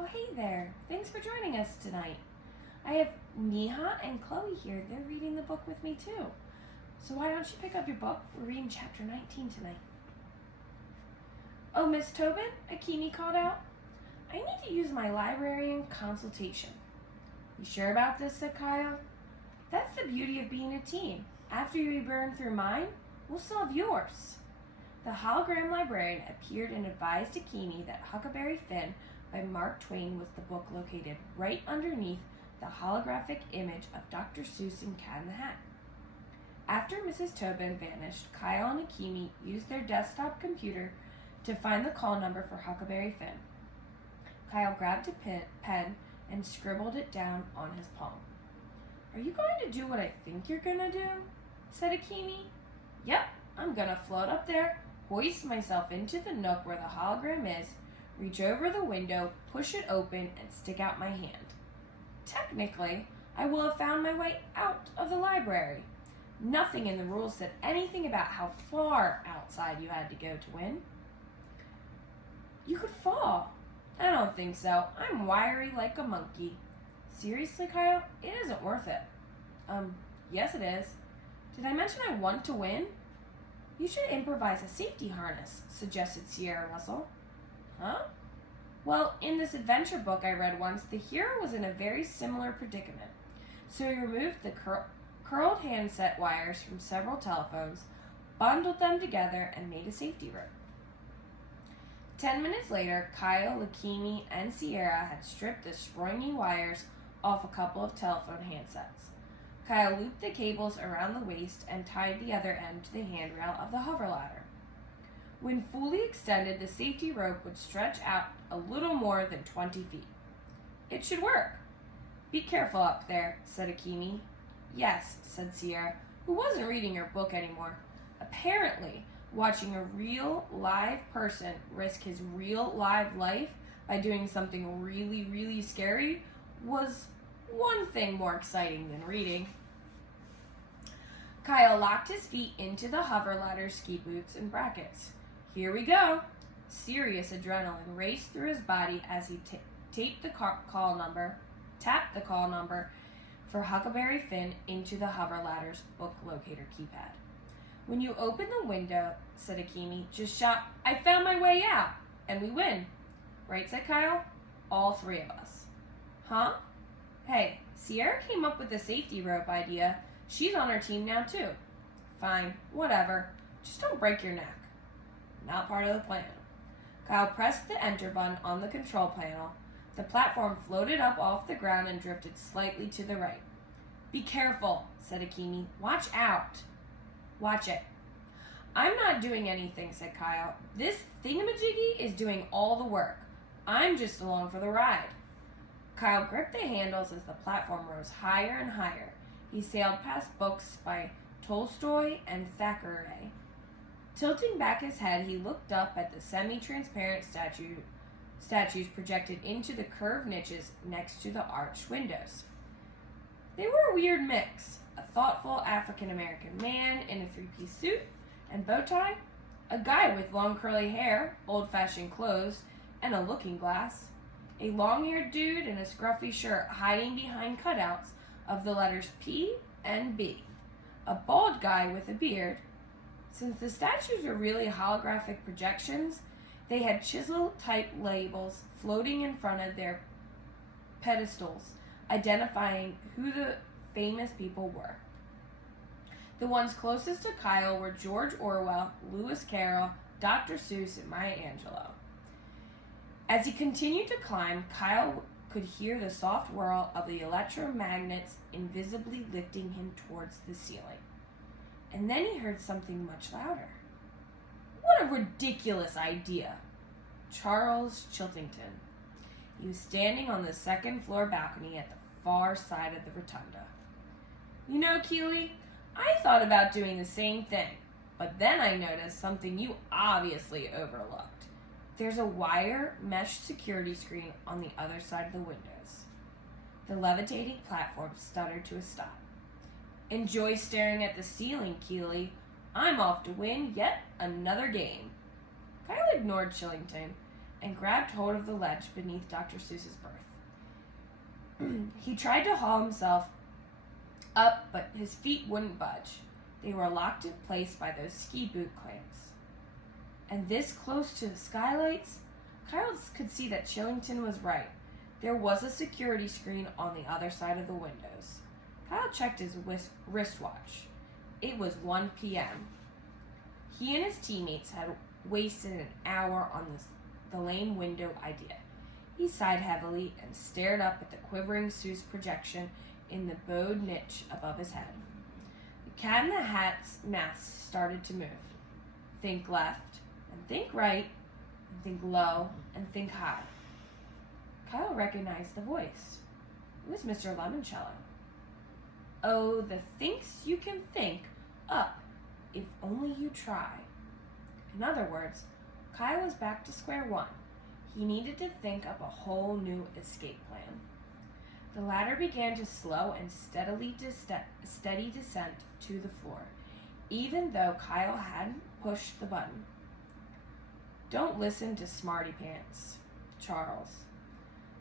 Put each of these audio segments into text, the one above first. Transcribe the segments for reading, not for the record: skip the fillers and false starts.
Oh, hey there. Thanks for joining us tonight. I have Neha and Chloe here. They're reading the book with me too. So why don't you pick up your book? We're reading chapter 19 tonight. Oh, Miss Tobin, Akimi called out. I need to use my librarian consultation. You sure about this? Said Kyle. That's the beauty of being a team. After you burn through mine, we'll still have yours. The hologram librarian appeared and advised Akimi that Huckleberry Finn by Mark Twain was the book located right underneath the holographic image of Dr. Seuss and Cat in the Hat. After Mrs. Tobin vanished, Kyle and Akimi used their desktop computer to find the call number for Huckleberry Finn. Kyle grabbed a pen and scribbled it down on his palm. Are you going to do what I think you're going to do? Said Akimi. Yep, I'm going to float up there, hoist myself into the nook where the hologram is, reach over the window, push it open, and stick out my hand. Technically, I will have found my way out of the library. Nothing in the rules said anything about how far outside you had to go to win. You could fall. I don't think so. I'm wiry like a monkey. Seriously, Kyle? It isn't worth it. Yes it is. Did I mention I want to win? You should improvise a safety harness, suggested Sierra Russell. Huh? Well, in this adventure book I read once, the hero was in a very similar predicament. So he removed the curled handset wires from several telephones, bundled them together, and made a safety rope. 10 minutes later, Kyle, Akimi, and Sierra had stripped the springy wires off a couple of telephone handsets. Kyle looped the cables around the waist and tied the other end to the handrail of the hover ladder. When fully extended, the safety rope would stretch out a little more than 20 feet. It should work. Be careful up there, said Akimi. Yes, said Sierra, who wasn't reading her book anymore. Apparently, watching a real live person risk his real live life by doing something really, really scary was one thing more exciting than reading. Kyle locked his feet into the hover ladder ski boots and brackets. Here we go. Serious adrenaline raced through his body as he tapped the call number for Huckleberry Finn into the hover ladder's book locator keypad. When you open the window, said Akimi, just shout, I found my way out, and we win. Right, said Kyle? All three of us. Huh? Hey, Sierra came up with the safety rope idea. She's on our team now, too. Fine, whatever. Just don't break your neck. Not part of the plan. Kyle pressed the enter button on the control panel. The platform floated up off the ground and drifted slightly to the right. Be careful, said Akimi. Watch out. Watch it. I'm not doing anything, said Kyle. This thingamajiggy is doing all the work. I'm just along for the ride. Kyle gripped the handles as the platform rose higher and higher. He sailed past books by Tolstoy and Thackeray. Tilting back his head, he looked up at the semi-transparent statues projected into the curved niches next to the arched windows. They were a weird mix. A thoughtful African-American man in a three-piece suit and bow tie, a guy with long curly hair, old-fashioned clothes, and a looking glass, a long-haired dude in a scruffy shirt hiding behind cutouts of the letters P and B, a bald guy with a beard. Since the statues were really holographic projections, they had chisel-type labels floating in front of their pedestals, identifying who the famous people were. The ones closest to Kyle were George Orwell, Lewis Carroll, Dr. Seuss, and Maya Angelou. As he continued to climb, Kyle could hear the soft whirl of the electromagnets invisibly lifting him towards the ceiling. And then he heard something much louder. What a ridiculous idea! Charles Chiltington. He was standing on the second floor balcony at the far side of the rotunda. You know, Keeley, I thought about doing the same thing, but then I noticed something you obviously overlooked. There's a wire mesh security screen on the other side of the windows. The levitating platform stuttered to a stop. Enjoy staring at the ceiling, Keeley. I'm off to win yet another game. Kyle ignored Chillington. and grabbed hold of the ledge beneath Dr. Seuss's berth. He tried to haul himself up, but his feet wouldn't budge. They were locked in place by those ski boot clamps. And this close to the skylights, Kyle could see that Chillington was right. There was a security screen on the other side of the windows. Kyle checked his wristwatch. It was 1 p.m. He and his teammates had wasted an hour on the lame window idea. He sighed heavily and stared up at the quivering Seuss projection in the bowed niche above his head. The Cat in the Hat's mask started to move. Think left, and think right, and think low, and think high. Kyle recognized the voice. It was Mr. Lemoncello. Oh, the thinks you can think up if only you try. In other words, Kyle was back to square one. He needed to think up a whole new escape plan. The ladder began to slow and steady descent to the floor, even though Kyle hadn't pushed the button. Don't listen to Smarty Pants, Charles,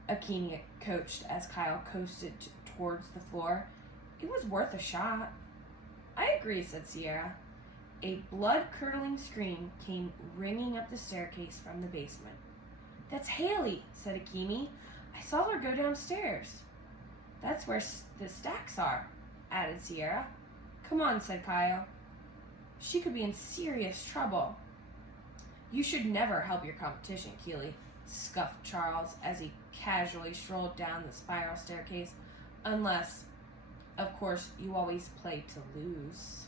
Akini coached as Kyle coasted towards the floor. It was worth a shot. I agree, said Sierra. A blood-curdling scream came ringing up the staircase from the basement. That's Haley, said Akini. I saw her go downstairs. That's where the stacks are, added Sierra. Come on, said Kyle. She could be in serious trouble. You should never help your competition, Keeley, scuffed Charles as he casually strolled down the spiral staircase. Unless, of course, you always play to lose.